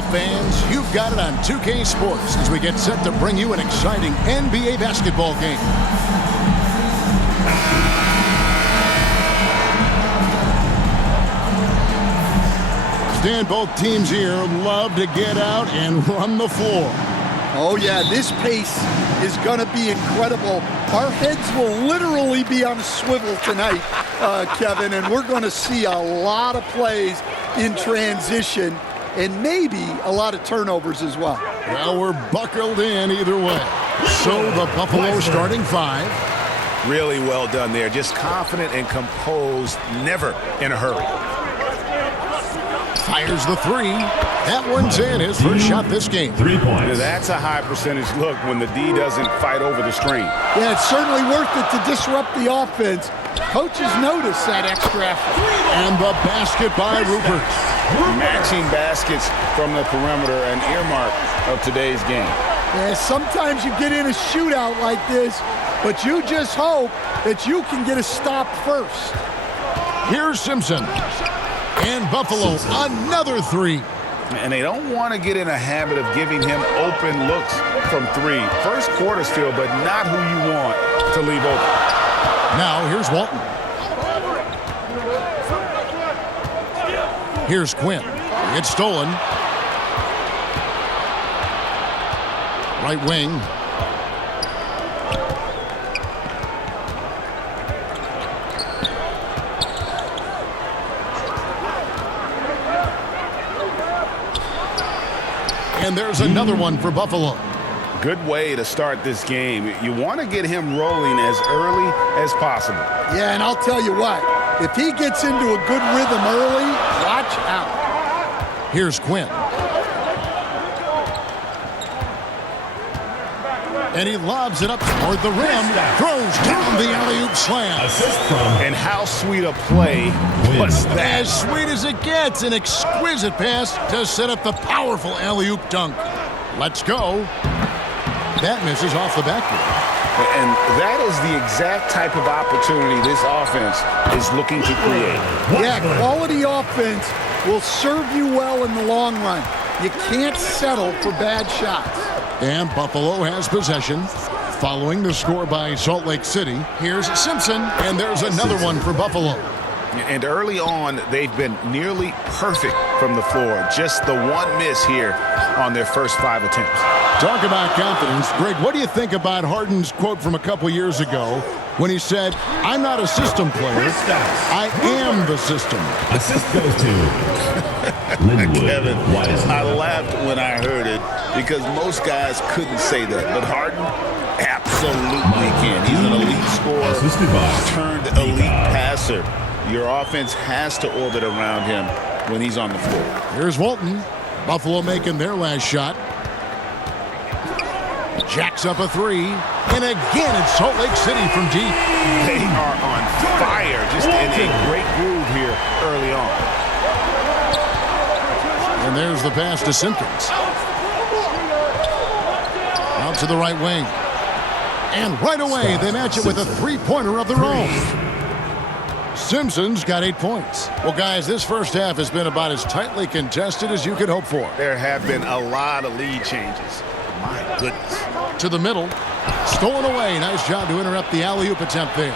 Fans, you've got it on 2K Sports as we get set to bring you an exciting NBA basketball game. Stan, both teams here love to get out and run the floor. Oh, yeah, this pace is going to be incredible. Our heads will literally be on a swivel tonight, Kevin, and we're going to see a lot of plays in transition and maybe a lot of turnovers as well. Well, we're buckled in either way. So the Buffalo starting five. Really well done there. Just confident and composed, never in a hurry. Fires the three. That one's in. His first shot this game. 3 points. That's a high percentage look when the D doesn't fight over the screen. Yeah, it's certainly worth it to disrupt the offense. Coaches notice that extra effort. And the basket by Rupert. Matching baskets from the perimeter, an earmark of today's game. Yeah, sometimes you get in a shootout like this, but you just hope that you can get a stop first. Here's Simpson. And Buffalo, another three. And they don't want to get in a habit of giving him open looks from three. First quarter still, but not who you want to leave open. Now here's Walton. Here's Quinn. It's stolen. Right wing. And there's another one for Buffalo. Good way to start this game. You want to get him rolling as early as possible. Yeah, and I'll tell you what, if he gets into a good rhythm early, watch out. Here's Quinn. And he lobs it up toward the rim. Throws down the alley-oop slam. And how sweet a play was that? As sweet as it gets. An exquisite pass to set up the powerful alley-oop dunk. Let's go. That misses off the backboard. And that is the exact type of opportunity this offense is looking to create. Yeah, quality offense will serve you well in the long run. You can't settle for bad shots. And Buffalo has possession. Following the score by Salt Lake City, here's Simpson, and there's another one for Buffalo. And early on, they've been nearly perfect from the floor. Just the one miss here on their first 5 attempts. Talk about confidence. Greg, what do you think about Harden's quote from a couple years ago when he said, "I'm not a system player, I am the system"? Assist goes to Linwood. Kevin, I laughed when I heard it because most guys couldn't say that. But Harden absolutely can. He's an elite scorer turned elite passer. Your offense has to orbit around him when he's on the floor. Here's Walton. Buffalo making their last shot. Jacks up a three. And again, it's Salt Lake City from deep. They are on fire, just in a great groove here early on. And there's the pass to Simpkins. Out to the right wing. And right away, they match it with a three-pointer of their own. Simpson's got 8 points. Well, guys, this first half has been about as tightly contested as you could hope for. There have been a lot of lead changes. My goodness. To the middle. Stolen away. Nice job to interrupt the alley-oop attempt there.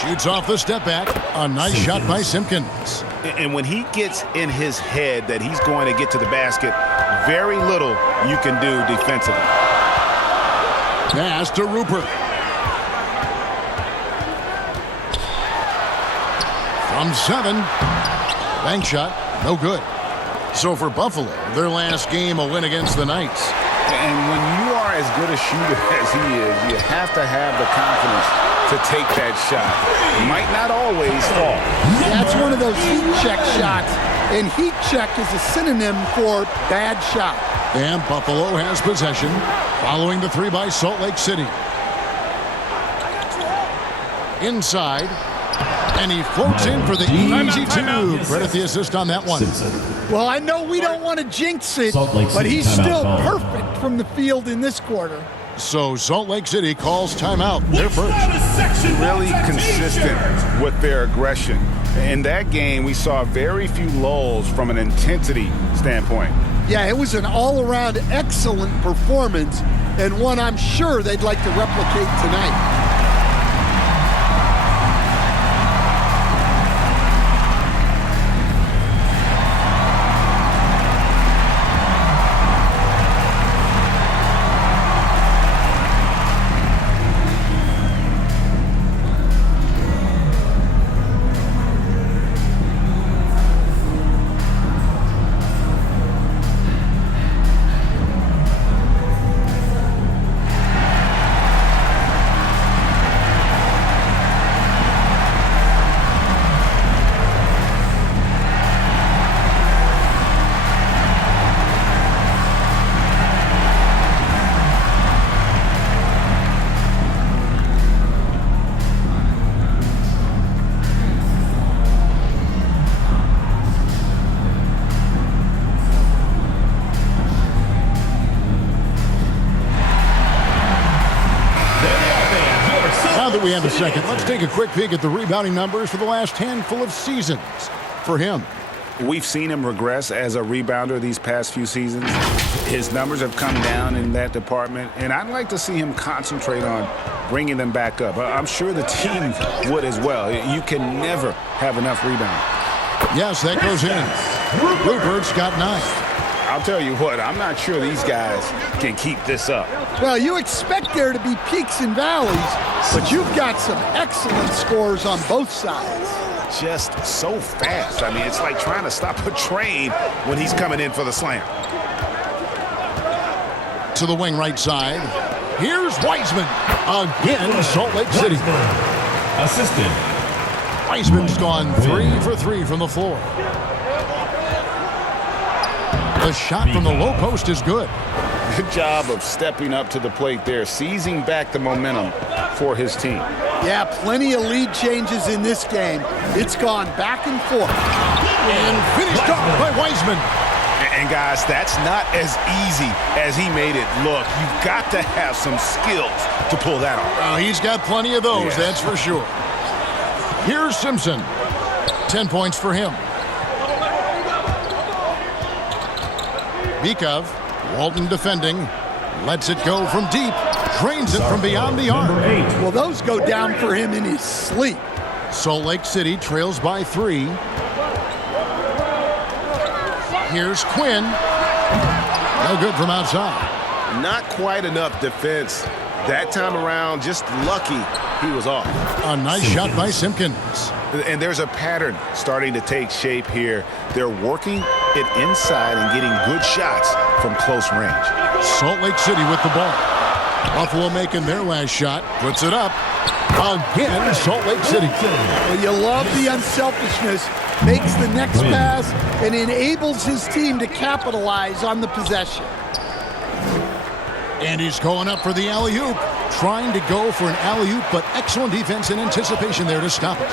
Shoots off the step back. A nice shot by Simpkins. And when he gets in his head that he's going to get to the basket, very little you can do defensively. Pass to Rupert. From 7. Bank shot. No good. So for Buffalo, their last game a win against the Knights. And when you are as good a shooter as he is, you have to have the confidence to take that shot. It might not always fall. That's one of those heat check shots, and heat check is a synonym for bad shot. And Buffalo has possession following the three by Salt Lake City. Inside. And he floats in for the easy two. Credit the assist on that one. Well, I know we don't want to jinx it, but he's still perfect from the field in this quarter. So Salt Lake City calls timeout. They're first. Really consistent with their aggression. In that game, we saw very few lulls from an intensity standpoint. Yeah, it was an all-around excellent performance, and one I'm sure they'd like to replicate tonight. We have a second. Let's take a quick peek at the rebounding numbers for the last handful of seasons for him. We've seen him regress as a rebounder these past few seasons. His numbers have come down in that department, and I'd like to see him concentrate on bringing them back up. I'm sure the team would as well. You can never have enough rebound. Yes, that goes in. Bluebirds got 9. I'll tell you what, I'm not sure these guys can keep this up. Well, you expect there to be peaks and valleys, but you've got some excellent scores on both sides. Just so fast. I mean, it's like trying to stop a train when he's coming in for the slam. To the wing right side. Here's Wiseman. Again, Salt Lake City. Assisted. Wiseman's gone 3 for 3 from the floor. The shot from the low post is good. Good job of stepping up to the plate there, seizing back the momentum for his team. Yeah, plenty of lead changes in this game. It's gone back and forth. And finished off by Wiseman. And guys, that's not as easy as he made it look. You've got to have some skills to pull that off. He's got plenty of those, that's for sure. Here's Simpson. 10 points for him. Bikov, Walton defending, lets it go from deep, drains it from beyond the arc. Well, those go down for him in his sleep. Salt Lake City trails by 3. Here's Quinn. No good from outside. Not quite enough defense. That time around, just lucky he was off. A nice shot by Simpkins. And there's a pattern starting to take shape here. They're working it inside and getting good shots from close range. Salt Lake City with the ball. Buffalo making their last shot. Puts it up. Again, Salt Lake City. Well, you love the unselfishness. Makes the next pass and enables his team to capitalize on the possession. And he's going up for the alley-oop. Trying to go for an alley-oop, but excellent defense and anticipation there to stop it.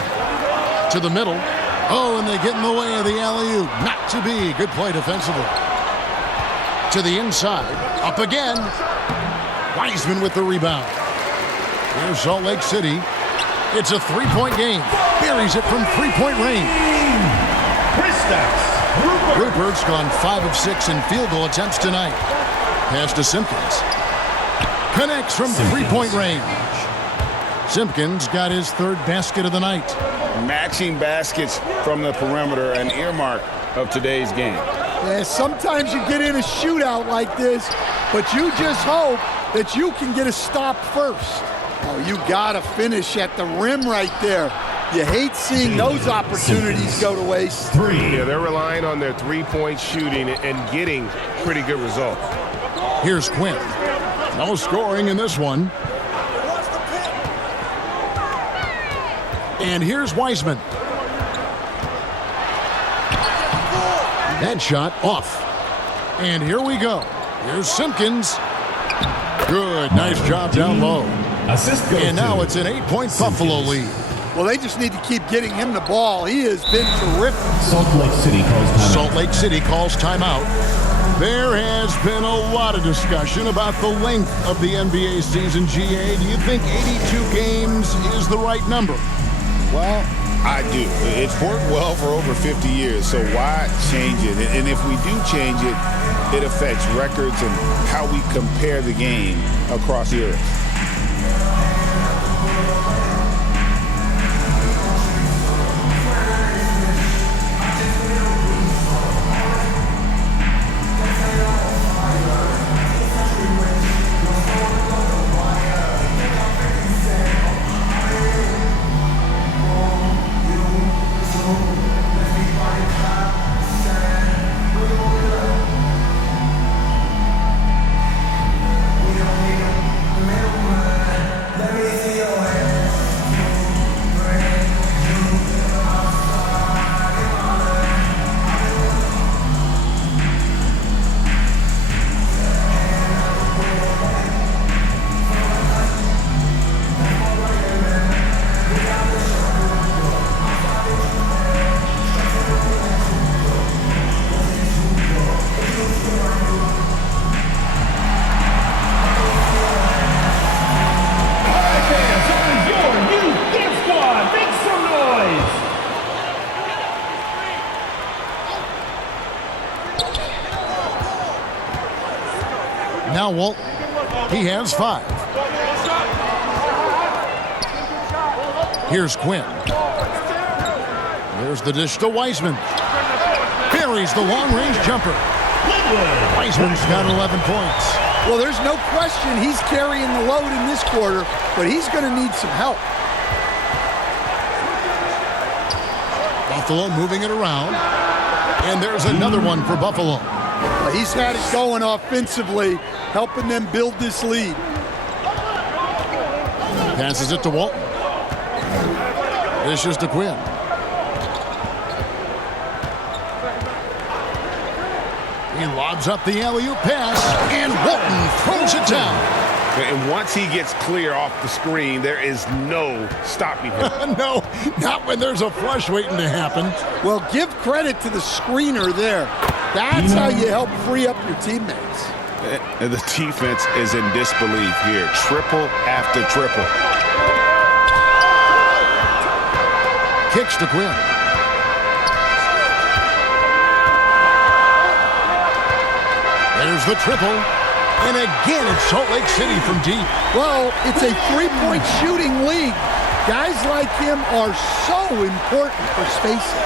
To the middle. Oh, and they get in the way of the alley-oop. Not to be. Good play defensively. To the inside. Up again. Wiseman with the rebound. Here's Salt Lake City. It's a three-point game. Buries it from three-point range. Rupert's gone 5 of 6 in field goal attempts tonight. Pass to Simpkins. Connects from three-point range. Simpkins got his 3rd basket of the night. Matching baskets from the perimeter, an earmark of today's game. Yeah, sometimes you get in a shootout like this, but you just hope that you can get a stop first. Oh, you got to finish at the rim right there. You hate seeing those opportunities go to waste. Yeah, they're relying on their three-point shooting and getting pretty good results. Here's Quinn. No scoring in this one. And here's Wiseman. That shot off. And here we go. Here's Simpkins. Good. Nice job down low. And now it's an 8-point Buffalo lead. Well, they just need to keep getting him the ball. He has been terrific. Salt Lake City calls timeout. Salt Lake City calls timeout. There has been a lot of discussion about the length of the NBA season, GA. Do you think 82 games is the right number? Well, I do. It's worked well for over 50 years, so why change it? And if we do change it, it affects records and how we compare the game across the earth. Now Walt, he has 5. Here's Quinn. There's the dish to Wiseman. Buries the long-range jumper. Wiseman's got 11 points. Well, there's no question he's carrying the load in this quarter, but he's going to need some help. Buffalo moving it around. And there's another one for Buffalo. He's had it going offensively, helping them build this lead. Passes it to Walton. Dishes to Quinn. He lobs up the alley-oop pass, and Walton throws it down. And once he gets clear off the screen, there is no stopping him. No, not when there's a flush waiting to happen. Well, give credit to the screener there. That's how you help free up your teammates. And the defense is in disbelief here. Triple after triple. Kicks to Quinn. There's the triple. And again, it's Salt Lake City from deep. Well, it's a three-point shooting league. Guys like him are so important for spacing.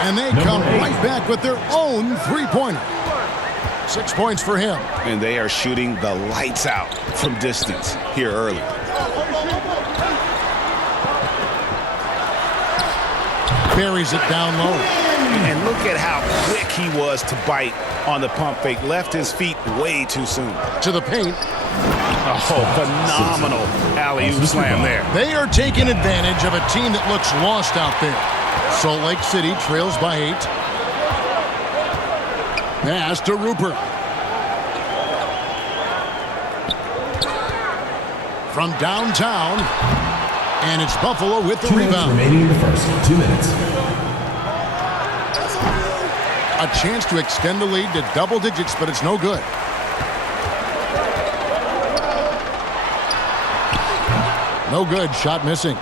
And they come right back with their own three-pointer. 6 points for him. And they are shooting the lights out from distance here early. Buries it down low. And look at how quick he was to bite on the pump fake. Left his feet way too soon. To the paint. Oh, phenomenal alley-oop slam there. They are taking advantage of a team that looks lost out there. Salt Lake City trails by 8. Pass to Rupert. From downtown. And it's Buffalo with the 2 minutes rebound. remaining in the first. 2 minutes. A chance to extend the lead to double digits, but it's no good. No good. Shot missing.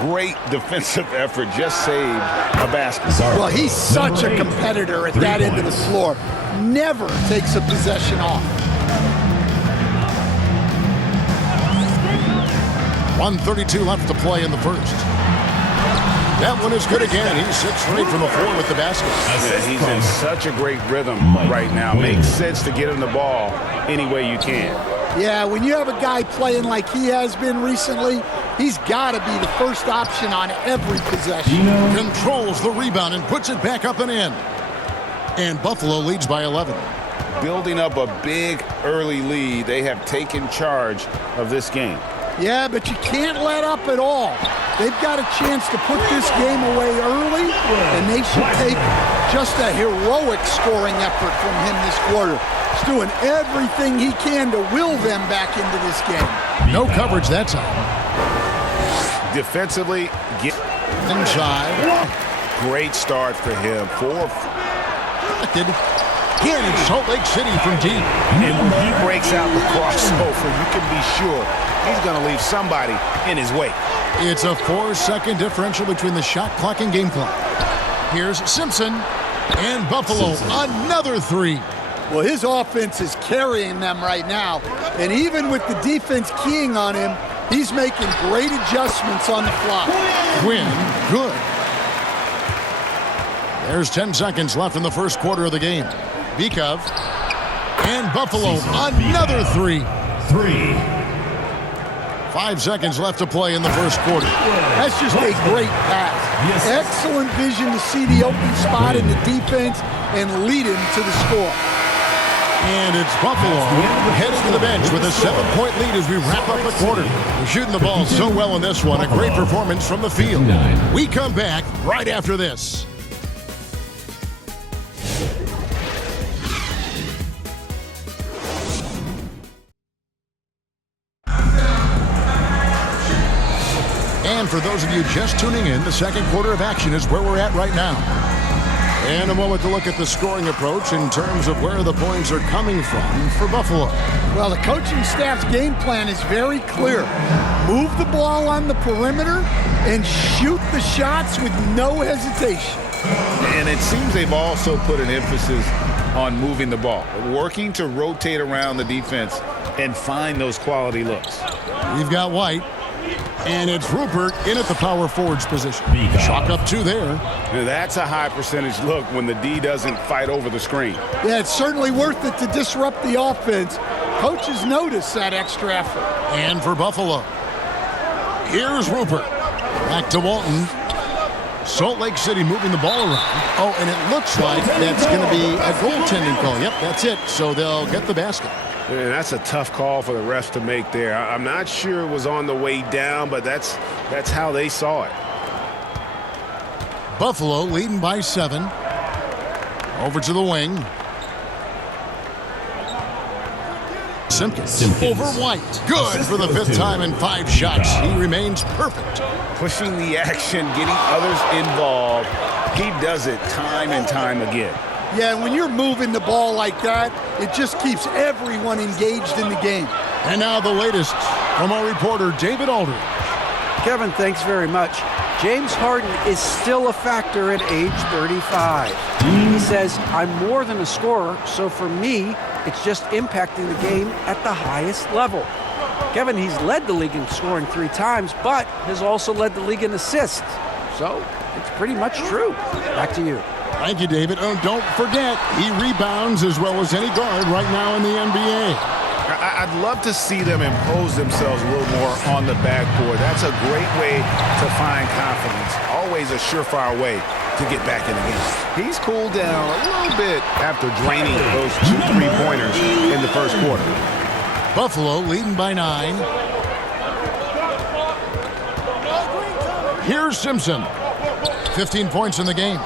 Great defensive effort. Just saved a basket. Well, he's such a competitor at that end of the floor. Never takes a possession off. 1:32 left to play in the first. That one is good again. He's 6 straight from the floor with the basket. Yeah, he's in such a great rhythm right now. Makes sense to get him the ball any way you can. Yeah, when you have a guy playing like he has been recently, he's got to be the first option on every possession. Controls the rebound and puts it back up and in. And Buffalo leads by 11. Building up a big early lead, they have taken charge of this game. Yeah, but you can't let up at all. They've got a chance to put this game away early, and they should take just a heroic scoring effort from him this quarter. He's doing everything he can to will them back into this game. No coverage that time. Defensively, get Inside. great start for him. Again, it's Salt Lake City from deep. And when he breaks out the crossover, you can be sure he's going to leave somebody in his wake. It's a 4-second differential between the shot clock and game clock. Here's Simpson. And Buffalo, another three. Well, his offense is carrying them right now. And even with the defense keying on him, he's making great adjustments on the fly. Quinn, good. There's 10 seconds left in the first quarter of the game. Bikov. And Buffalo, another three. 5 seconds left to play in the first quarter. That's just a great pass. Excellent vision to see the open spot in the defense and lead him to the score. And it's Buffalo heads to the bench with a 7-point lead as we wrap up the quarter. We're shooting the ball so well in this one. A great performance from the field. We come back right after this. And for those of you just tuning in, the second quarter of action is where we're at right now. And a moment to look at the scoring approach in terms of where the points are coming from for Buffalo. Well, the coaching staff's game plan is very clear. Move the ball on the perimeter and shoot the shots with no hesitation. And it seems they've also put an emphasis on moving the ball, working to rotate around the defense and find those quality looks. We've got White. And it's Rupert in at the power forwards position. Chalk up two there. That's a high percentage look when the D doesn't fight over the screen. Yeah, it's certainly worth it to disrupt the offense. Coaches notice that extra effort. And for Buffalo, here's Rupert. Back to Walton. Salt Lake City moving the ball around. Oh, and it looks like that's going to be a goaltending call. Yep, that's it. So they'll get the basket. Man, that's a tough call for the refs to make there. I'm not sure it was on the way down, but that's how they saw it. Buffalo leading by 7. Over to the wing. Simpkins over White. Good for the 5th time in 5 shots. He remains perfect. Pushing the action, getting others involved. He does it time and time again. Yeah, when you're moving the ball like that, it just keeps everyone engaged in the game. And now the latest from our reporter, David Aldridge. Kevin, thanks very much. James Harden is still a factor at age 35. He says, I'm more than a scorer, so for me, it's just impacting the game at the highest level. Kevin, he's led the league in scoring 3 times, but has also led the league in assists. So it's pretty much true. Back to you. Thank you, David. Oh, don't forget, he rebounds as well as any guard right now in the NBA. I'd love to see them impose themselves a little more on the backboard. That's a great way to find confidence. Always a surefire way to get back in the game. He's cooled down a little bit after draining those 2 3-pointers in the first quarter. Buffalo leading by 9. Here's Simpson. 15 points in the game.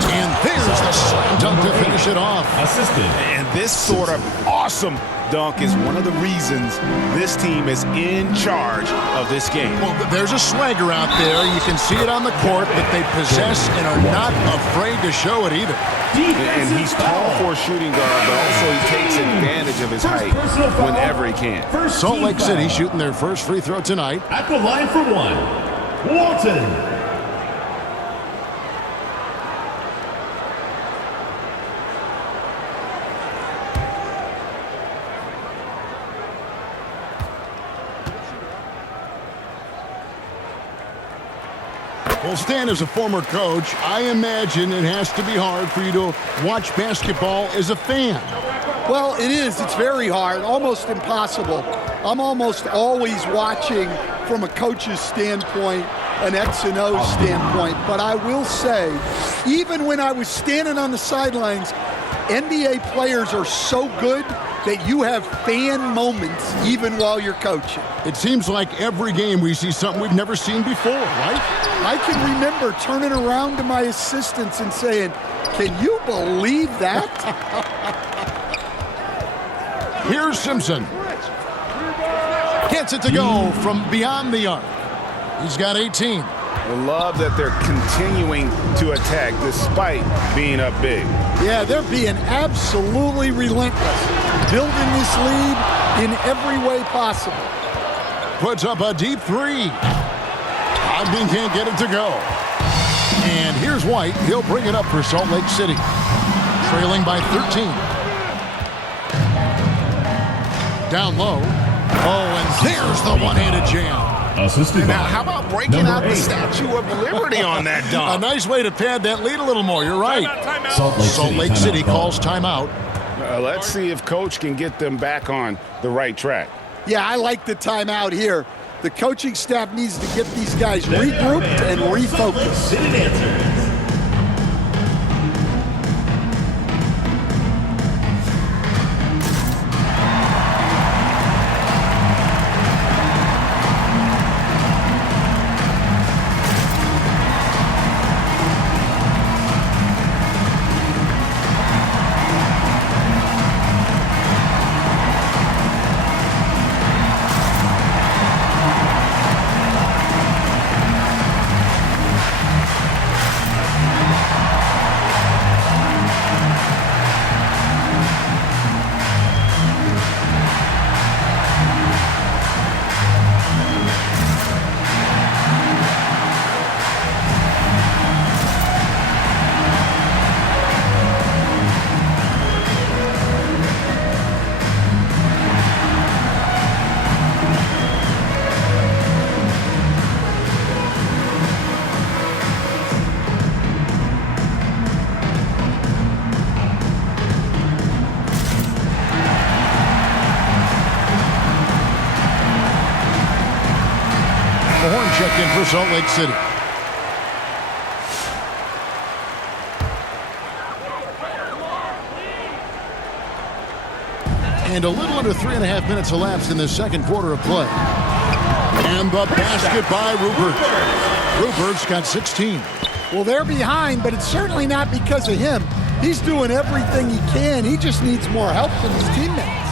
And there's the slam dunk to finish it off. Assisted. And this sort of awesome dunk is one of the reasons this team is in charge of this game. Well, there's a swagger out there. You can see it on the court that they possess and are not afraid to show it either. And he's tall for a shooting guard, but also he takes advantage of his height whenever he can. Salt Lake City shooting their first free throw tonight. At the line for 1, Walton. Well, Stan, as a former coach, I imagine it has to be hard for you to watch basketball as a fan. Well, it is. It's very hard, almost impossible. I'm almost always watching from a coach's standpoint, an X and O standpoint. But I will say, even when I was standing on the sidelines, NBA players are so good that you have fan moments even while you're coaching. It seems like every game we see something we've never seen before, right? I can remember turning around to my assistants and saying, can you believe that? Here's Simpson. Gets it to go from beyond the arc. He's got 18. I love that they're continuing to attack despite being up big. Yeah, they're being absolutely relentless, building this lead in every way possible. Puts up a deep three. Ogden can't get it to go. And here's White. He'll bring it up for Salt Lake City. Trailing by 13. Down low. Oh, and there's the one-handed jam. Assisted Now, by how about breaking out the Statue of Liberty on that A dunk? nice way to pad that lead a little more. You're right. Salt Lake City calls timeout. Let's see if Coach can get them back on the right track. Yeah, I like the timeout here. The coaching staff needs to get these guys regrouped and refocused. City Dancers. The horn checked in for Salt Lake City. And a little under 3.5 minutes elapsed in the second quarter of play. And the basket by Rupert. Rupert's got 16. Well, they're behind, but it's certainly not because of him. He's doing everything he can. He just needs more help from his teammates.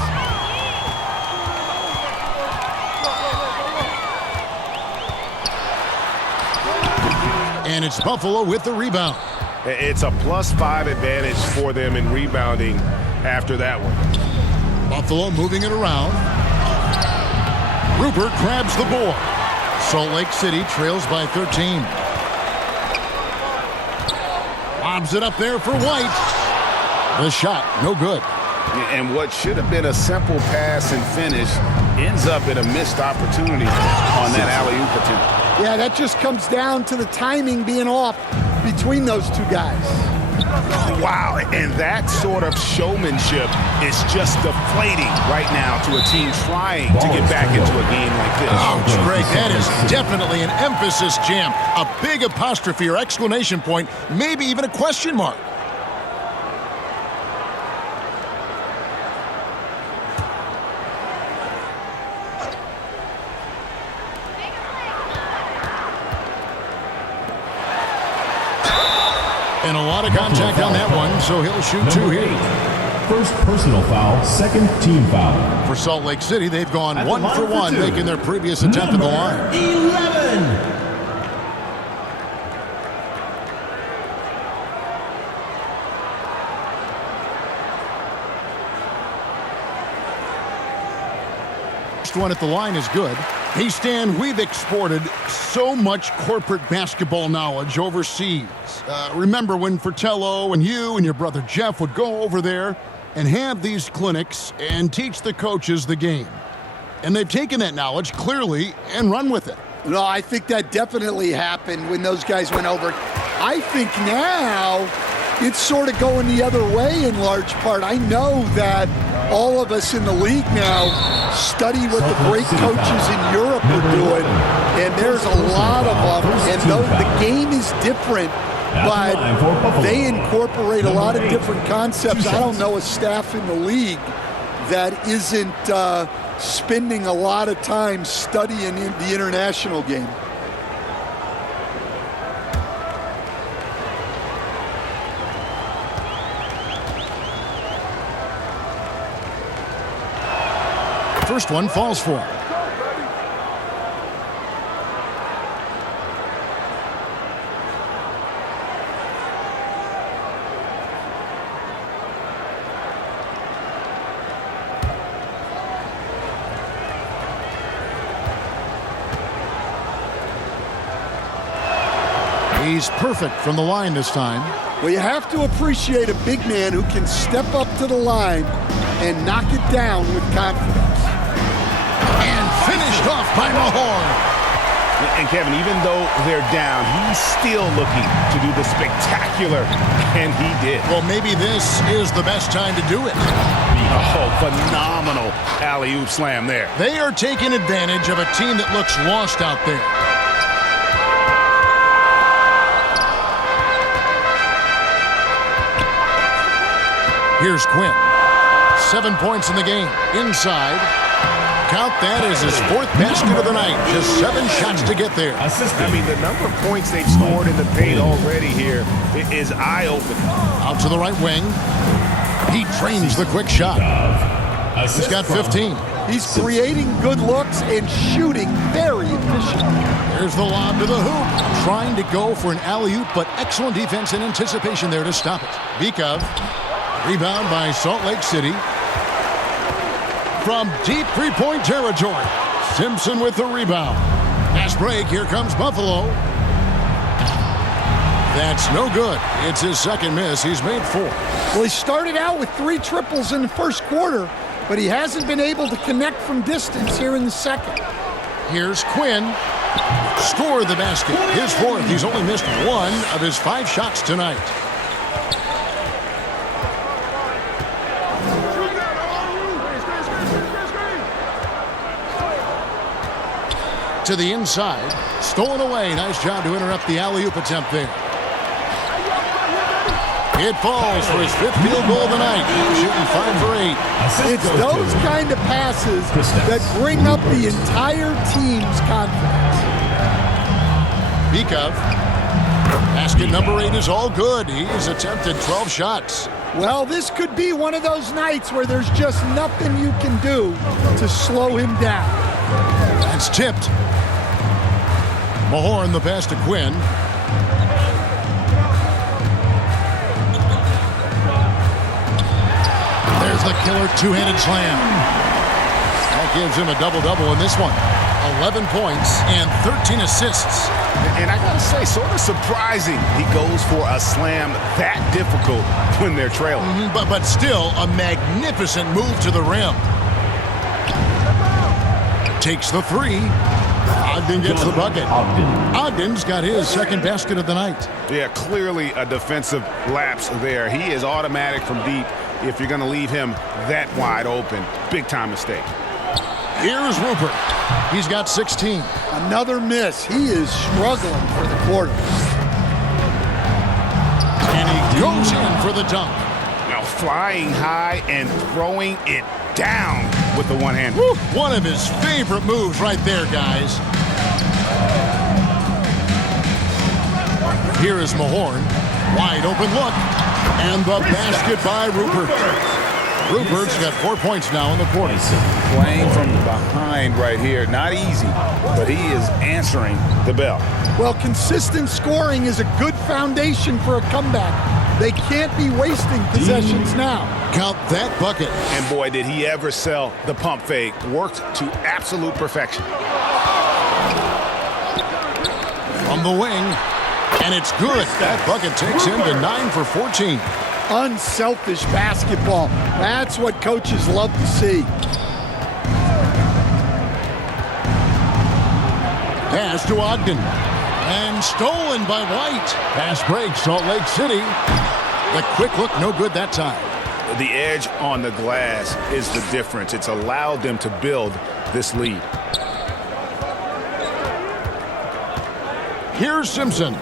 And it's Buffalo with the rebound. It's a +5 advantage for them in rebounding after that one. Buffalo moving it around. Rupert grabs the board. Salt Lake City trails by 13. Lobs it up there for White. The shot, no good. And what should have been a simple pass and finish ends up in a missed opportunity on that alley-oop attempt. Yeah, that just comes down to the timing being off between those two guys. Wow, and that sort of showmanship is just deflating right now to a team trying to get back into a game like this. Ouch, Greg, that is definitely an emphasis jam. A big apostrophe or exclamation point, maybe even a question mark. And a lot of contact on that one, so he'll shoot two here. First personal foul, second team foul. For Salt Lake City, they've gone 1 for 1, making their previous attempt at the line. 11. First one at the line is good. Hey, Stan, we've exported so much corporate basketball knowledge overseas. Remember when Fratello and you and your brother Jeff would go over there and have these clinics and teach the coaches the game? And they've taken that knowledge clearly and run with it. No, I think that definitely happened when those guys went over. I think now it's sort of going the other way in large part. I know that all of us in the league now study what the great coaches in Europe are doing, and there's a lot of them, and though the game is different, but they incorporate a lot of different concepts. I don't know a staff in the league that isn't spending a lot of time studying in the international game. First one falls for him. He's perfect from the line this time. Well, you have to appreciate a big man who can step up to the line and knock it down with confidence. And finished off by Mahorn. And Kevin, even though they're down, he's still looking to do the spectacular, and he did. Well, maybe this is the best time to do it. Oh, phenomenal alley-oop slam there. They are taking advantage of a team that looks lost out there. Here's Quinn. 7 points in the game. Inside. Count that as his 4th basket of the night. Just 7 shots to get there. I mean, the number of points they've scored in the paint already here is eye-opening. Out to the right wing. He trains the quick shot. He's got 15. He's creating good looks and shooting very efficient. There's the lob to the hoop. Trying to go for an alley-oop, but excellent defense and anticipation there to stop it. Bikov. Rebound by Salt Lake City. From deep three-point territory, Simpson with the rebound. Fast break, here comes Buffalo. That's no good. It's his 2nd miss. He's made 4. Well, he started out with 3 triples in the first quarter, but he hasn't been able to connect from distance here in the second. Here's Quinn. Scored the basket. His 4th. He's only missed 1 of his 5 shots tonight. To the inside. Stolen away. Nice job to interrupt the alley-oop attempt there. It falls for his 5th field goal of the night. Shooting 5 for 8. It's those kind of passes that bring up the entire team's confidence. Bikov. Basket number 8 is all good. He's attempted 12 shots. Well, this could be one of those nights where there's just nothing you can do to slow him down. That's tipped. Mahorn the pass to Quinn. There's the killer 2-handed slam. That gives him a double-double in this one. 11 points and 13 assists. And I gotta say, sort of surprising he goes for a slam that difficult when they're trailing. But still a magnificent move to the rim. Takes the 3. Ogden gets the bucket. Ogden's got his 2nd basket of the night. Yeah, clearly a defensive lapse there. He is automatic from deep if you're going to leave him that wide open. Big-time mistake. Here's Rupert. He's got 16. Another miss. He is struggling for the quarter. And he goes in for the dunk. Now flying high and throwing it down with the one hand. Woo, one of his favorite moves right there, guys. Here is Mahorn. Wide open look. And the basket by Rupert. Rupert's got 4 points now in the quarter. Playing from behind right here. Not easy, but he is answering the bell. Well, consistent scoring is a good foundation for a comeback. They can't be wasting possessions now. Count that bucket. And boy, did he ever sell the pump fake. Worked to absolute perfection. From the wing. And it's good. That bucket takes him to 9 for 14. Unselfish basketball. That's what coaches love to see. Pass to Ogden. And stolen by White. Pass break, Salt Lake City. The quick look, no good that time. The edge on the glass is the difference. It's allowed them to build this lead. Here's Simpson.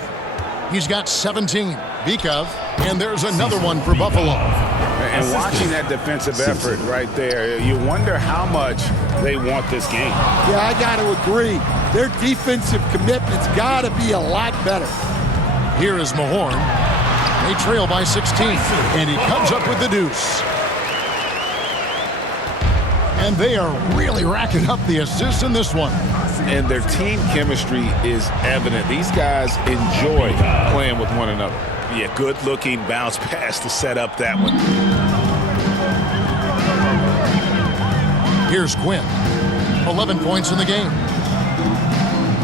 He's got 17. Bikov. And there's another one for Buffalo. And watching that defensive effort right there, you wonder how much they want this game. Yeah, I got to agree. Their defensive commitment's got to be a lot better. Here is Mahorn. They trail by 16, and he comes up with the deuce. And they are really racking up the assists in this one. And their team chemistry is evident. These guys enjoy playing with one another. Yeah, good-looking bounce pass to set up that one. Here's Quinn. 11 points in the game.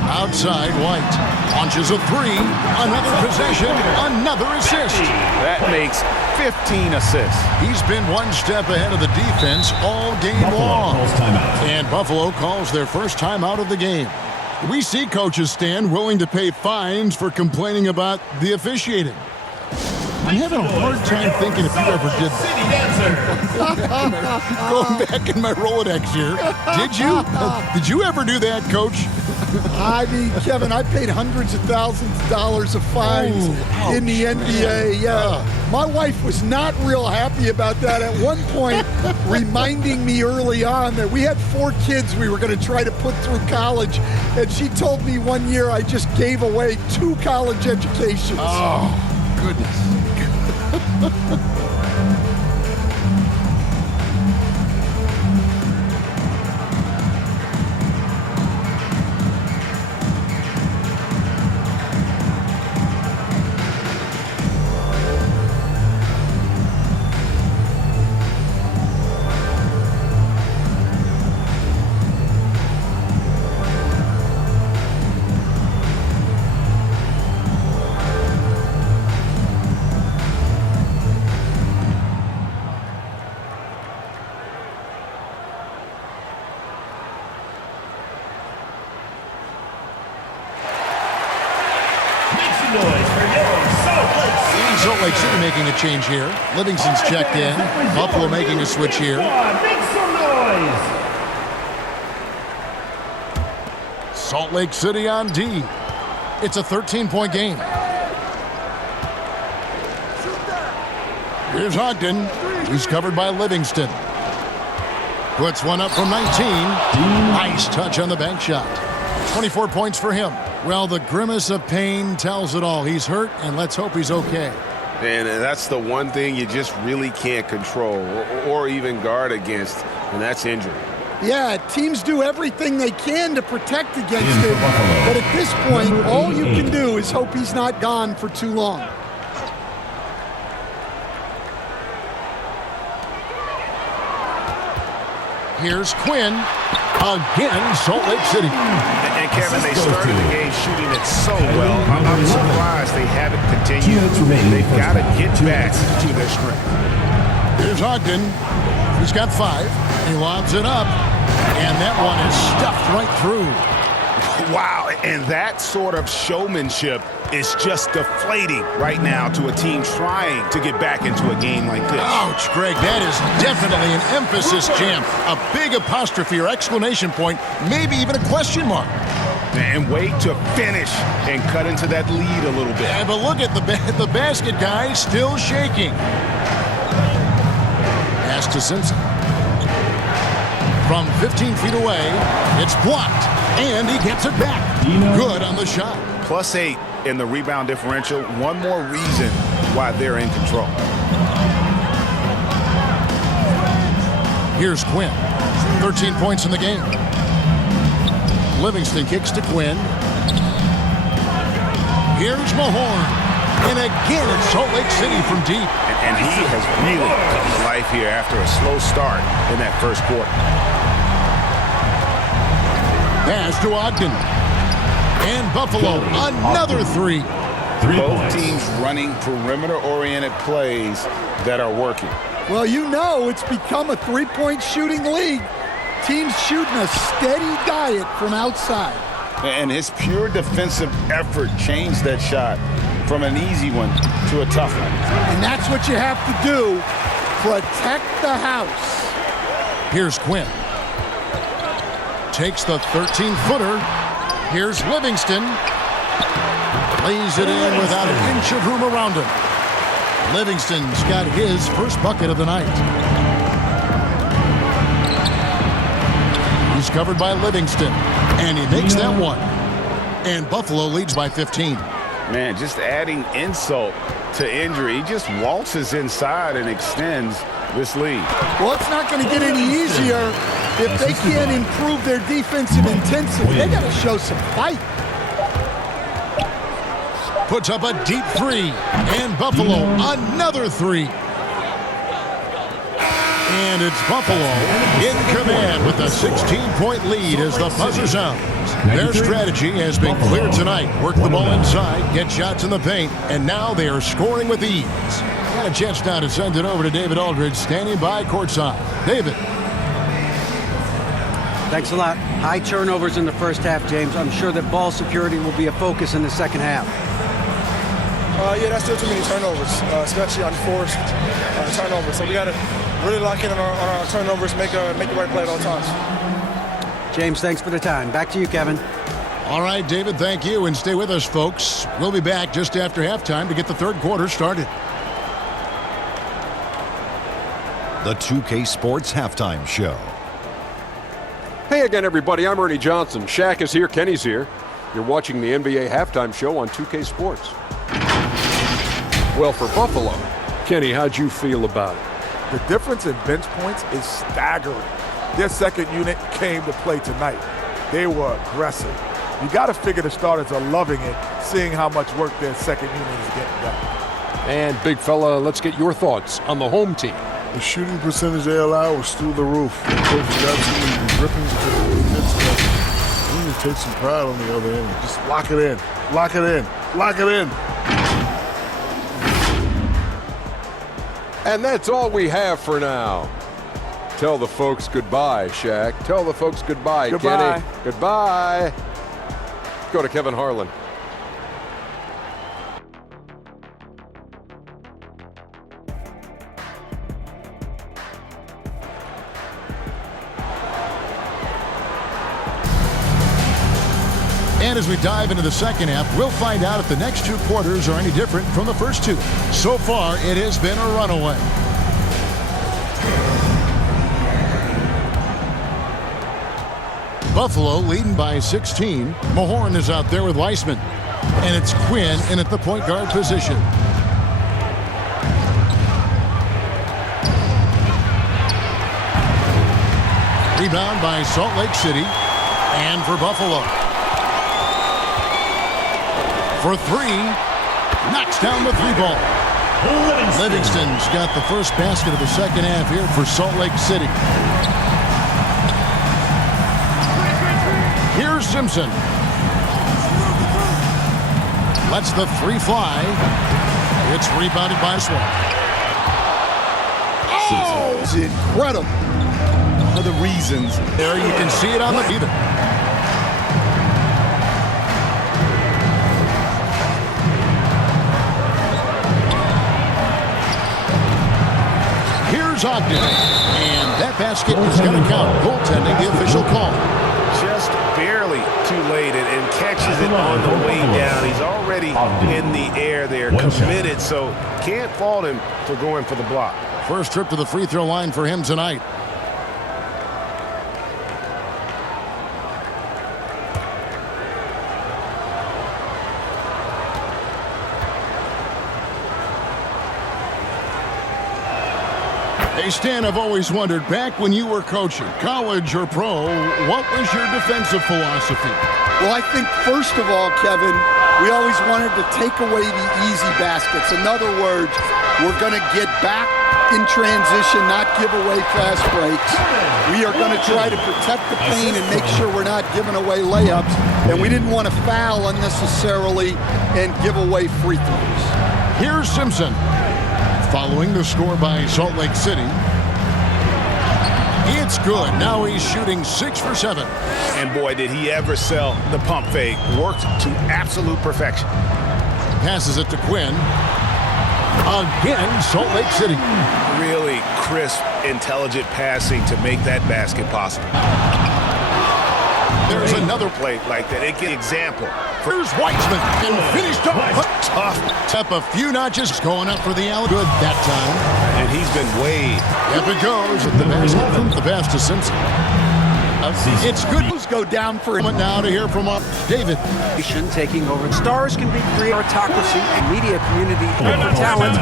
Outside, White. Launches a three. Another possession. Another assist. That makes 15 assists. He's been one step ahead of the defense all game long. And Buffalo calls their first timeout of the game. We see coaches stand willing to pay fines for complaining about the officiating. I'm having a hard time thinking if you ever did that. Going back in my Rolodex here. Did you? Did you ever do that, Coach? I mean, Kevin, I paid hundreds of thousands of dollars of fines in the NBA. Yeah. My wife was not real happy about that at one point, reminding me early on that we had 4 kids we were going to try to put through college. And she told me one year I just gave away 2 college educations. Oh, goodness. Salt Lake City making a change here. Livingston's checked in. Buffalo making a switch here. Make some noise. Salt Lake City on D. It's a 13-point game. Here's Ogden. He's covered by Livingston. Puts one up from 19. Nice touch on the bank shot. 24 points for him. Well, the grimace of pain tells it all. He's hurt, and let's hope he's okay. And that's the one thing you just really can't control or even guard against, and that's injury. Yeah, teams do everything they can to protect against it, but at this point, all you can do is hope he's not gone for too long. Here's Quinn. Again, Salt Lake City. And Kevin, they started the game shooting it so well. I'm surprised they haven't continued. They've got to get back to their strength. Here's Ogden. He's got 5. He lobs it up. And that one is stuffed right through. Wow, and that sort of showmanship is just deflating right now to a team trying to get back into a game like this. Ouch, Greg, that is definitely an emphasis jam. A big apostrophe or exclamation point, maybe even a question mark. And wait to finish and cut into that lead a little bit. Yeah, but look at the basket guy still shaking. Pass to Simpson. From 15 feet away, it's blocked, and he gets it back. Good on the shot. +8 in the rebound differential. One more reason why they're in control. Here's Quinn. 13 points in the game. Livingston kicks to Quinn. Here's Mahorn. And again, it's Salt Lake City from deep. And he has really come to life here after a slow start in that first quarter. Pass to Ogden. And Buffalo, another 3. Both teams running perimeter-oriented plays that are working. Well, you know it's become a 3-point shooting league. Teams shooting a steady diet from outside. And his pure defensive effort changed that shot from an easy one to a tough one. And that's what you have to do. Protect the house. Here's Quinn. Takes the 13-footer. Here's Livingston. Lays it in without an inch of room around him. Livingston's got his first bucket of the night. He's covered by Livingston. And he makes that one. And Buffalo leads by 15. Man, just adding insult to injury. He just waltzes inside and extends this lead. Well, it's not going to get any easier if they can't improve their defensive intensity. They got to show some fight. Puts up a deep 3. And Buffalo, another 3. And it's Buffalo in command with a 16-point lead as the buzzer sounds. Their strategy has been clear tonight. Work the ball inside, get shots in the paint, and now they are scoring with ease. Got a chance now to send it over to David Aldridge, standing by courtside. David. Thanks a lot. High turnovers in the first half, James. I'm sure that ball security will be a focus in the second half. Yeah, that's still too many turnovers, especially unforced turnovers. So we got to really lock in on our turnovers, make the right play at all times. James, thanks for the time. Back to you, Kevin. All right, David, thank you. And stay with us, folks. We'll be back just after halftime to get the third quarter started. The 2K Sports Halftime Show. Hey again, everybody. I'm Ernie Johnson. Shaq is here. Kenny's here. You're watching the NBA Halftime Show on 2K Sports. Well, for Buffalo, Kenny, how'd you feel about it? The difference in bench points is staggering. Their second unit came to play tonight. They were aggressive. You got to figure the starters are loving it, seeing how much work their second unit is getting done. And, big fella, let's get your thoughts on the home team. The shooting percentage they allow was through the roof. The coach is absolutely ripping because of the defense. We need to take some pride on the other end. Just lock it in. Lock it in. Lock it in. And that's all we have for now. Tell the folks goodbye, Shaq. Tell the folks goodbye, Goodbye. Kenny. Goodbye. Go to Kevin Harlan. And as we dive into the second half, we'll find out if the next two quarters are any different from the first two. So far, it has been a runaway. Buffalo leading by 16. Mahorn is out there with Weissman. And it's Quinn in at the point guard position. Rebound by Salt Lake City. And for Buffalo. For three. Knocks down the three ball. Livingston's got the first basket of the second half here for Salt Lake City. Here's Simpson. Lets the three fly. It's rebounded by Swan. Oh, it's incredible. For the reasons. There you can see it on the feeder. Here's Ogden. And that basket is going to count. Goaltending, the official call. Just barely too late and catches it on the way down. He's already in the air there, committed, so can't fault him for going for the block. First trip to the free throw line for him tonight. Hey, Stan, I've always wondered, back when you were coaching, college or pro, what was your defensive philosophy? Well, I think, first of all, Kevin, we always wanted to take away the easy baskets. In other words, we're going to get back in transition, not give away fast breaks. We are going to try to protect the paint and make sure we're not giving away layups. And we didn't want to foul unnecessarily and give away free throws. Here's Simpson. Following the score by Salt Lake City. It's good. Now he's shooting 6 for 7. And boy, did he ever sell the pump fake. Worked to absolute perfection. Passes it to Quinn. Again, Salt Lake City. Really crisp, intelligent passing to make that basket possible. There's another play like that. It get example. Here's Weissman, and finished up. Tough. Up a few notches, going up for the alley. Good that time. And he's been way. Up it goes with the basket from the pass to Simpson. It's good. Go down for Moment now to hear from David. Taking over. Stars can be meritocracy and media community talent.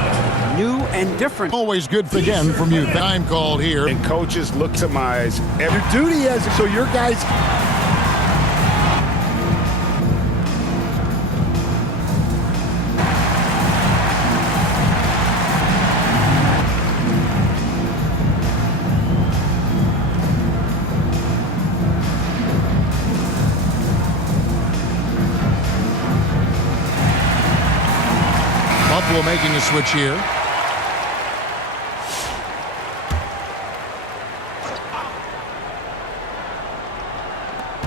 New and different. Always good again from you. Time called here. And coaches look to minds. Your duty as so your guys. making a switch here.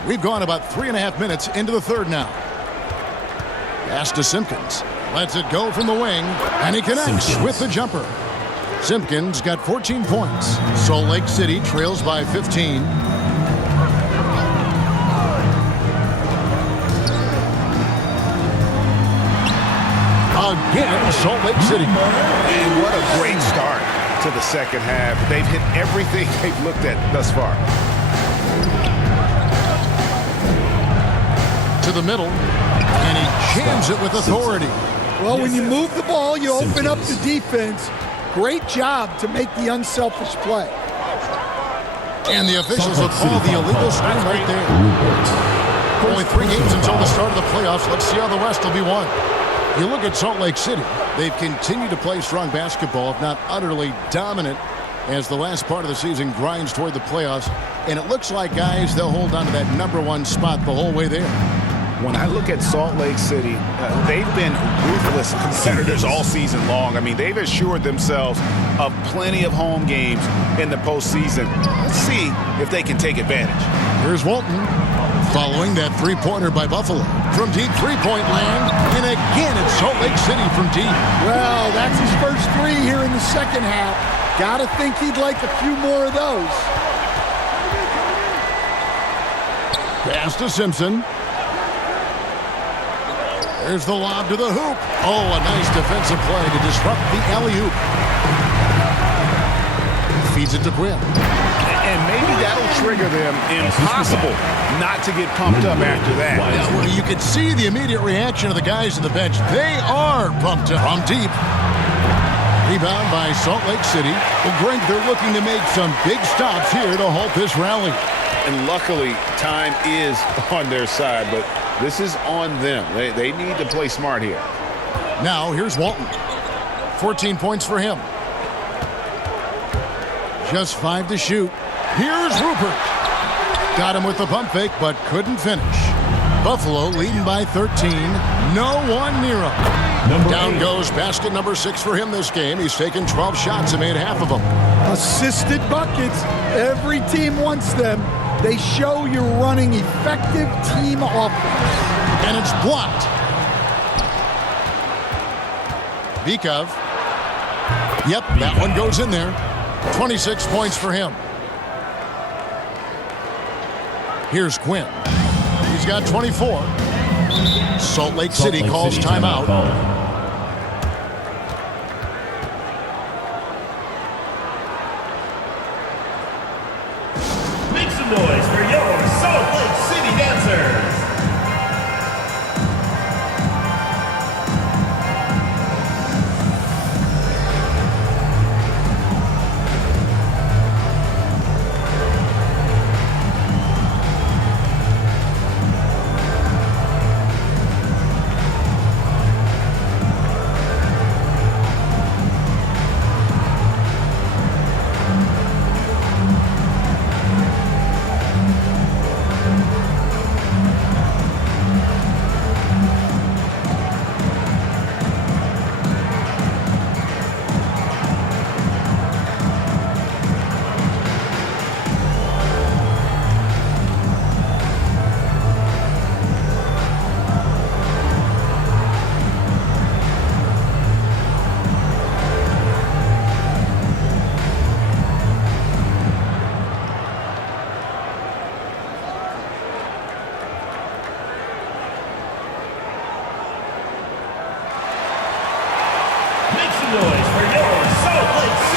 We've gone about 3.5 minutes into the third now. Pass to Simpkins. Lets it go from the wing, and he connects with the jumper. Simpkins got 14 points. Salt Lake City trails by 15. Again, Salt Lake City. And what a great start to the second half. They've hit everything they've looked at thus far. To the middle, and he jams it with authority. Well, when you move the ball, you open up the defense. Great job to make the unselfish play. And the officials will call the illegal screen right there. Only 3 games until the start of the playoffs. Let's see how the rest will be won. You look at Salt Lake City. They've continued to play strong basketball, if not utterly dominant, as the last part of the season grinds toward the playoffs. And it looks like, guys, they'll hold on to that #1 spot the whole way there. When I look at Salt Lake City, they've been ruthless competitors all season long. I mean, they've assured themselves of plenty of home games in the postseason. Let's see if they can take advantage. Here's Walton following that three-pointer by Buffalo. From deep three-point land, and again it's Salt Lake City from deep. Well, that's his first 3 here in the second half. Gotta think he'd like a few more of those. Pass to Simpson. There's the lob to the hoop. Oh, a nice defensive play to disrupt the alley-oop. Feeds it to Quinn. And maybe that'll trigger them. Impossible not to get pumped up after that. Yeah, well, you could see the immediate reaction of the guys on the bench. They are pumped up from deep. Rebound by Salt Lake City. Well, Greg, they're looking to make some big stops here to halt this rally. And luckily, time is on their side, but this is on them. They need to play smart here. Now, here's Walton. 14 points for him. Just 5 to shoot. Here's Rupert. Got him with the pump fake, but couldn't finish. Buffalo leading by 13. No one near him. Down goes basket number 6 for him this game. He's taken 12 shots and made half of them. Assisted buckets. Every team wants them. They show you're running effective team offense. And it's blocked. Bikov. Yep, that one goes in there. 26 points for him. Here's Quinn. He's got 24. Salt Lake City calls timeout. Make some noise for your Salt Lake City dancers.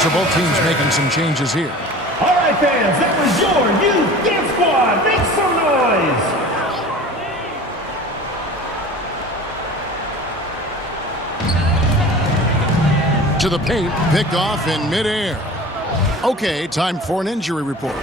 So both teams making some changes here. All right, fans, that was your youth dance squad. Make some noise. To the paint, picked off in midair. Okay, time for an injury report.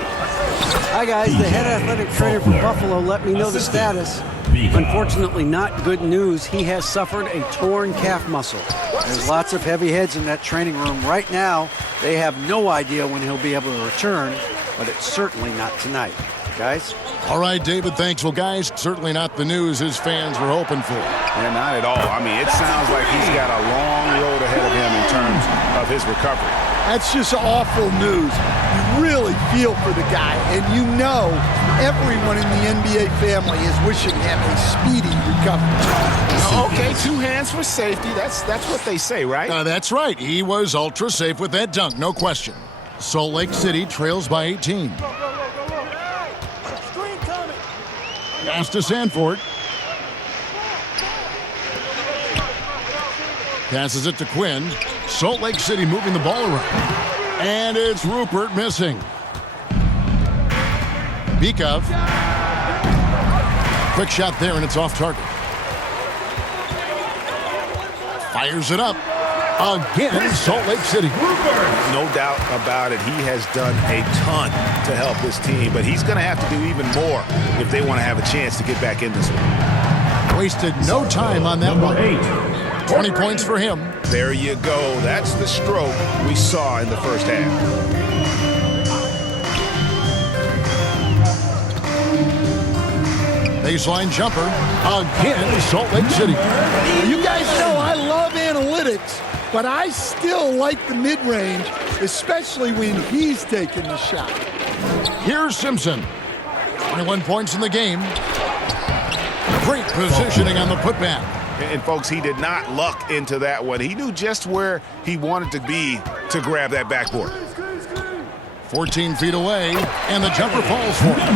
Hi, guys. The head athletic trainer for Buffalo let me know the status. Unfortunately, not good news. He has suffered a torn calf muscle. There's lots of heavy heads in that training room right now. They have no idea when he'll be able to return, but it's certainly not tonight. guys. All right, David, thanks. Well, guys, certainly not the news his fans were hoping for. Yeah, not at all. I mean, it sounds like he's got a long road ahead of him in terms of his recovery. That's just awful news. You really feel for the guy, and you know everyone in the NBA family is wishing him a speedy recovery. Okay, 2 hands for safety. That's what they say, right? That's right. He was ultra safe with that dunk, no question. Salt Lake City trails by 18. Pass to Sanford. Passes it to Quinn. Salt Lake City moving the ball around. And it's Rupert missing. Bikov. Quick shot there, and it's off target. Fires it up. Again, Salt Lake City. No doubt about it. He has done a ton to help this team, but he's going to have to do even more if they want to have a chance to get back in this one. Wasted no time on that one. 20 points for him. There you go. That's the stroke we saw in the first half. Baseline jumper. Again, Salt Lake City. You guys know I love analytics, but I still like the mid-range, especially when he's taking the shot. Here's Simpson. 21 points in the game. Great positioning on the putback. And folks, he did not luck into that one. He knew just where he wanted to be to grab that backboard. 14 feet away, and the jumper falls for him.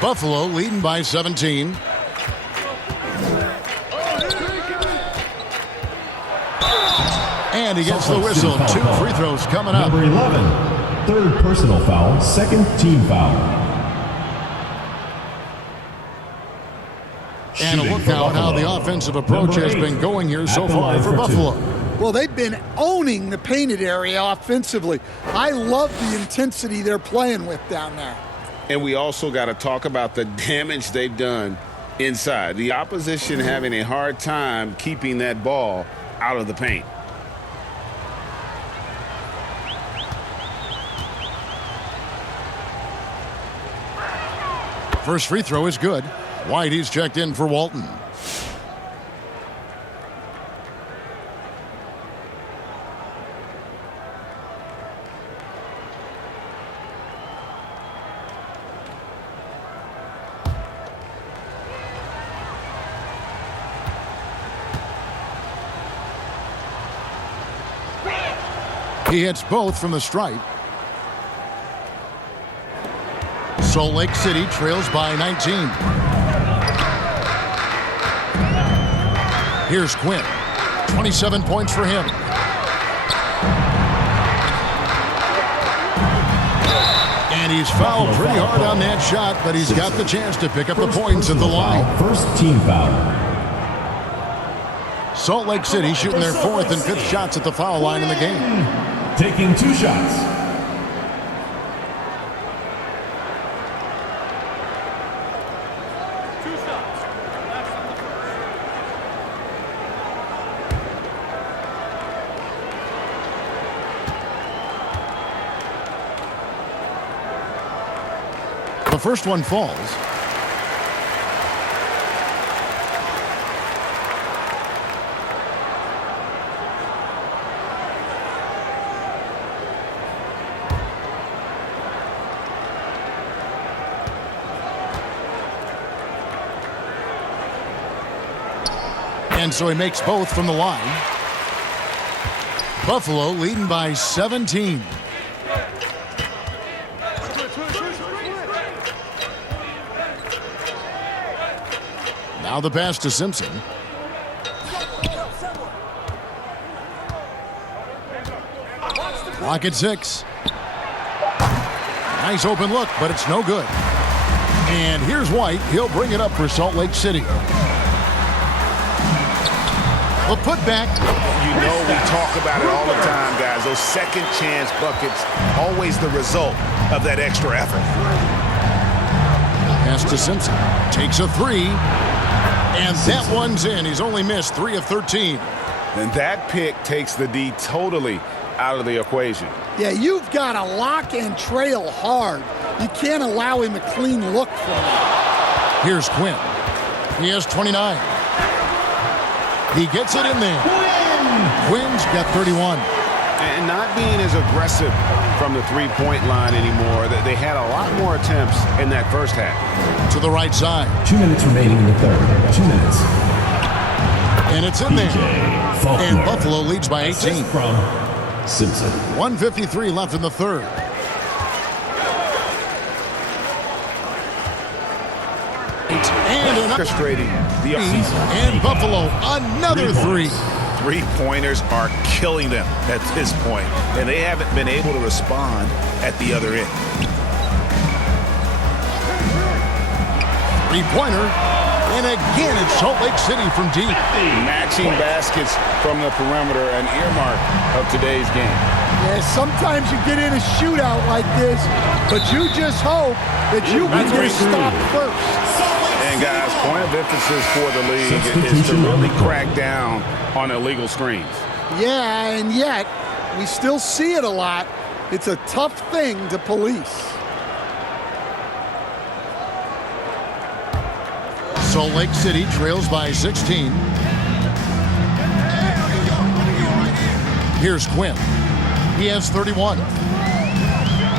Buffalo leading by 17. And he gets the whistle. 2 free throws coming up. Number 11, third personal foul, second team foul. And a look now at how the offensive approach has been going here so far for Buffalo. Well, they've been owning the painted area offensively. I love the intensity they're playing with down there. And we also got to talk about the damage they've done inside. The opposition having a hard time keeping that ball out of the paint. First free throw is good. White, he's checked in for Walton. He hits both from the stripe. Salt Lake City trails by 19. Here's Quinn. 27 points for him. And he's fouled pretty hard on that shot, but he's got the chance to pick up the points at the line. First team foul. Salt Lake City shooting their 4th and 5th shots at the foul line in the game. Taking 2 shots. The first one falls. And so he makes both from the line. Buffalo leading by 17. Now the pass to Simpson. Clock at 6. Nice open look, but it's no good. And here's White. He'll bring it up for Salt Lake City. A putback. You know we talk about it all the time, guys. Those second chance buckets, always the result of that extra effort. Pass to Simpson. Takes a 3. And that one's in. He's only missed 3 of 13. And that pick takes the D totally out of the equation. Yeah, you've got to lock and trail hard. You can't allow him a clean look from it. Here's Quinn. He has 29. He gets it in there. Quinn's got 31. And not being as aggressive from the three-point line anymore. They had a lot more attempts in that first half. To the right side. 2 minutes remaining in the third. 2 minutes. And it's in there. And Buffalo leads by 18. From Simpson. 1:53 left in the third. And orchestrating the and Buffalo another three. Three-pointers are killing them at this point, and they haven't been able to respond at the other end. Three-pointer, and again it's Salt Lake City from deep. Matching baskets from the perimeter, an earmark of today's game. Yeah, sometimes you get in a shootout like this, but you just hope that you can get stopped first. And guys, point of emphasis for the league is to really crack down on illegal screens. Yeah, and yet we still see it a lot. It's a tough thing to police. Salt Lake City trails by 16. Here's Quinn. He has 31.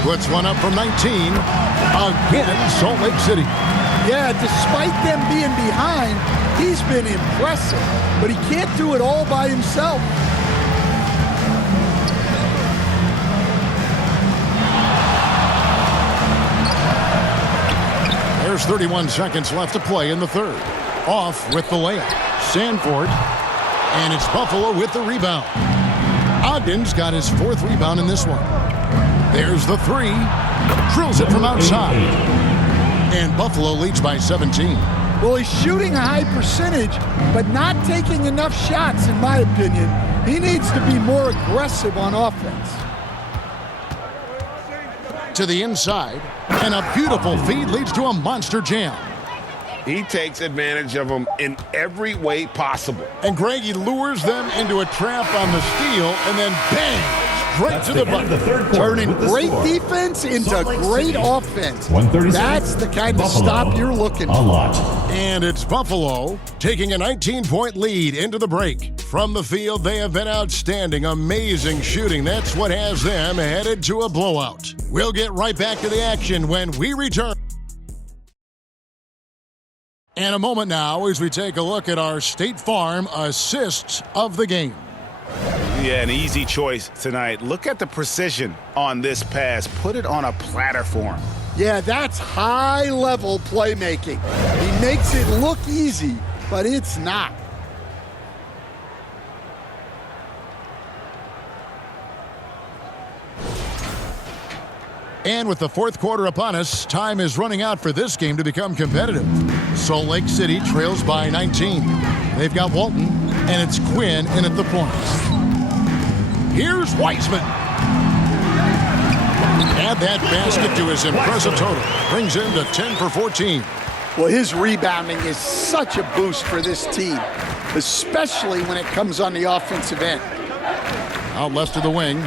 Puts one up from 19. Again, Salt Lake City. Yeah, despite them being behind, he's been impressive, but he can't do it all by himself. There's 31 seconds left to play in the third. Off with the layup. Sanford, and it's Buffalo with the rebound. Ogden's got his fourth rebound in this one. There's the three. Drills it from outside. And Buffalo leads by 17. Well, he's shooting a high percentage, but not taking enough shots, in my opinion. He needs to be more aggressive on offense. To the inside, and a beautiful feed leads to a monster jam. He takes advantage of them in every way possible. And Greg, he lures them into a trap on the steal, and then bang! Straight to the bucket. Turning great defense into great offense. That's the kind of Buffalo. stop you're looking for. A lot. And it's Buffalo taking a 19-point lead into the break. From the field, they have been outstanding. Amazing shooting. That's what has them headed to a blowout. We'll get right back to the action when we return. And a moment now as we take a look at our State Farm assists of the game. Yeah, an easy choice tonight. Look at the precision on this pass. Put it on a platter for him. Yeah, that's high-level playmaking. He makes it look easy, but it's not. And with the fourth quarter upon us, time is running out for this game to become competitive. Salt Lake City trails by 19. They've got Walton, and it's Quinn in at the points. Here's Weisman. Add that basket to his impressive total. Brings him to 10 for 14. Well, his rebounding is such a boost for this team, especially when it comes on the offensive end. Out left to the wing.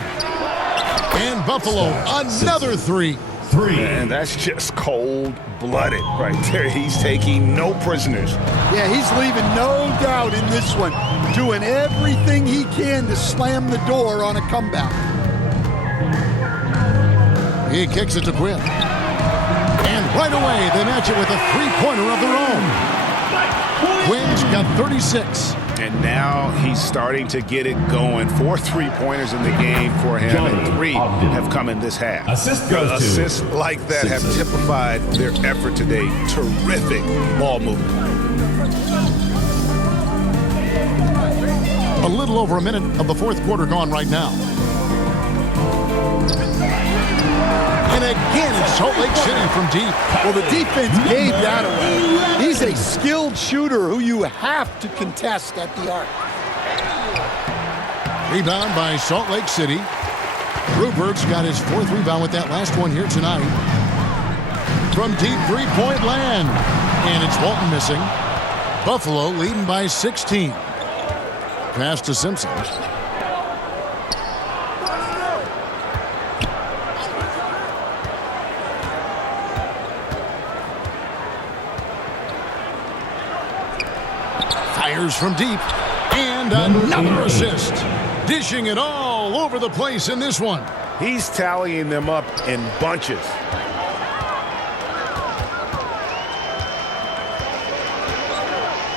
And Buffalo, another three. And that's just cold-blooded right there. He's taking no prisoners. Yeah, he's leaving no doubt in this one, doing everything he can to slam the door on a comeback. He kicks it to Quinn. And right away, they match it with a three-pointer of their own. Quinn's got 36. And now he's starting to get it going. 4 3-pointers in the game for him, and 3 have come in this half. Assists like that have typified their effort today. Terrific ball movement. A little over a minute of the fourth quarter gone right now. And again, it's Salt Lake City from deep. Well, the defense gave that away. He's a skilled shooter who you have to contest at the arc. Rebound by Salt Lake City. Rupert's got his fourth rebound with that last one here tonight. From deep three-point land. And it's Walton missing. Buffalo leading by 16. Pass to Simpson. Fires from deep. And another assist. Dishing it all over the place in this one. He's tallying them up in bunches.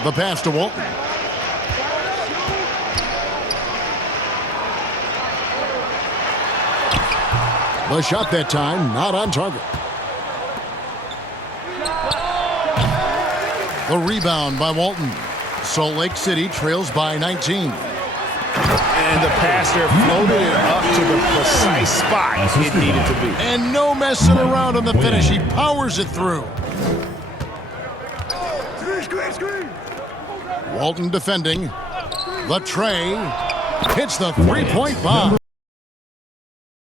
The pass to Walton. The shot that time, not on target. The rebound by Walton. Salt Lake City trails by 19. And the pass there floated it up to the precise spot it needed to be. And no messing around on the finish. He powers it through. Walton defending. The tray hits the three-point bomb.